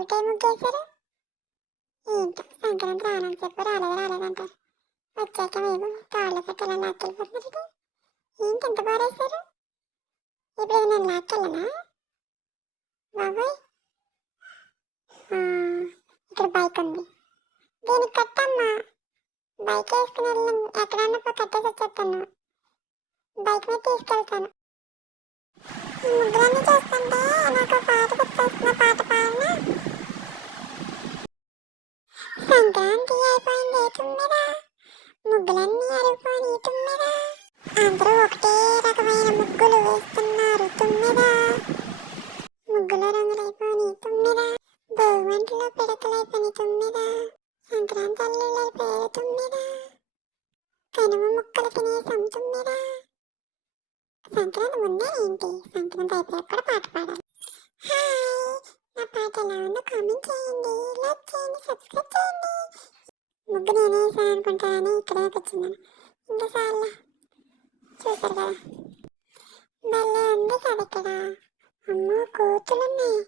ఒకటే ముగ్గేశారు. ఏంటో సంక్రాంతి రానంత చెప్పి రాలేదంటారు. వచ్చాక మేము తాళ్ళు కట్టాల లాక్కెళ్ళిపోతున్నారు. ఏంటి ఎంత బారేశారు? ఇప్పుడు నేను లాక్కెళ్ళనా బాబాయ్? ఇక్కడ బైక్ ఉంది, దీనికి కట్టమ్మా. బైక్ వేసుకుని వెళ్ళాను, ఎక్కడన్నా కట్టేసి వచ్చేస్తాను. బైక్ మీద తీసుకెళ్తాను. ఈ ముగ్గులన్నీ చూస్తుంటే నాకు పాట గుర్తొస్తున్న పాట పాడినా. సంక్రాంతి అయిపోయింది తుమ్మిరా, ముగ్గులన్నీ అరిగిపోయి తుమ్మిరా, అందరూ ఒకటే రకమైన ముగ్గులు వేస్తున్నారు తుమ్మిరా, ముగ్గుల రంగులైపోయి తుమ్మిరా, భోగిమంటలో పిడకలైపోయి తుమ్మిరా, సంక్రాంతి అల్లుళ్ళైపోయారు తుమ్మిరా, కనుమ ముక్కలు తినేసాం తుమ్మిరా. సంక్రాంతి ముందే ఏంటి, సంక్రాంతి అయిపోయాక కూడా పాట పాడాలి. హాయ్, నా పాట ఎలా ఉందో కామెంట్ చేయండి, లైక్ చేయండి, సబ్స్క్రైబ్ చేయండి. ముగ్గు నేనే వేసాను అనుకుంటానని ఇక్కడే కూర్చున్నాను. ఇంకోసార్లు చూసారు కదా, భలే ఉంది కదా ఇక్కడ. అమ్మో కోతులున్నాయి.